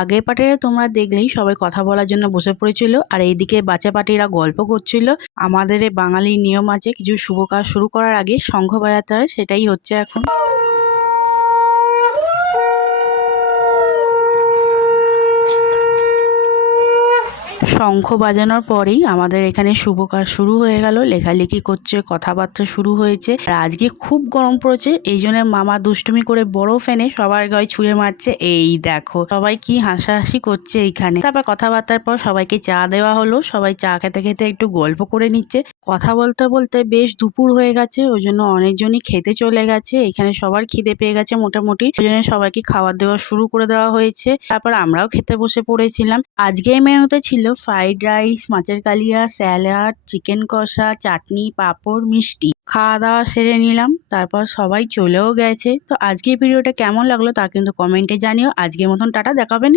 আগের পার্টে তোমরা দেখলেই সবাই কথা বলার জন্য বসে পড়েছিল, আর এইদিকে বাচ্চা পার্টিরা গল্প করছিল। আমাদের এই বাঙালি নিয়ম আছে, কিছু শুভ কাজ শুরু করার আগে শঙ্খ বাজাতে হয়, সেটাই হচ্ছে এখন। শঙ্খ বাজানোর পরেই আমাদের এখানে শুভ কাজ শুরু হয়ে গেল, লেখালেখি করছে, কথাবার্তা শুরু হয়েছে। আর আজকে খুব গরম পড়েছে, এই জন্য মামা দুষ্টুমি করে বড় ফ্যানে সবার গায়ে ছুঁড়ে মারছে। এই দেখো সবাই কি হাসাহাসি করছে এইখানে। তারপর কথাবার্তার পর সবাইকে চা দেওয়া হলো, সবাই চা খেতে খেতে একটু গল্প করে নিচ্ছে। কথা বলতে বলতে বেশ দুপুর হয়ে গেছে, ওই জন্য অনেকজনই খেতে চলে গেছে। এখানে সবার খিদে পেয়ে গেছে মোটামুটি, ওই জন্য সবাইকে খাবার দেওয়া শুরু করে দেওয়া হয়েছে। তারপর আমরাও খেতে বসে পড়েছিলাম। আজকের মেনুতে ছিল ফ্রাইড রাইস, মাছের কালিয়া, স্যালাড, চিকেন কষা, চাটনি, পাঁপড়, মিষ্টি। খাওয়া দাওয়া সেরে নিলাম, তারপর সবাই চলেও গেছে। তো আজকের ভিডিওটা কেমন লাগলো তা কিন্তু কমেন্টে জানিও। আজকের মতন টাটা, দেখা হবে।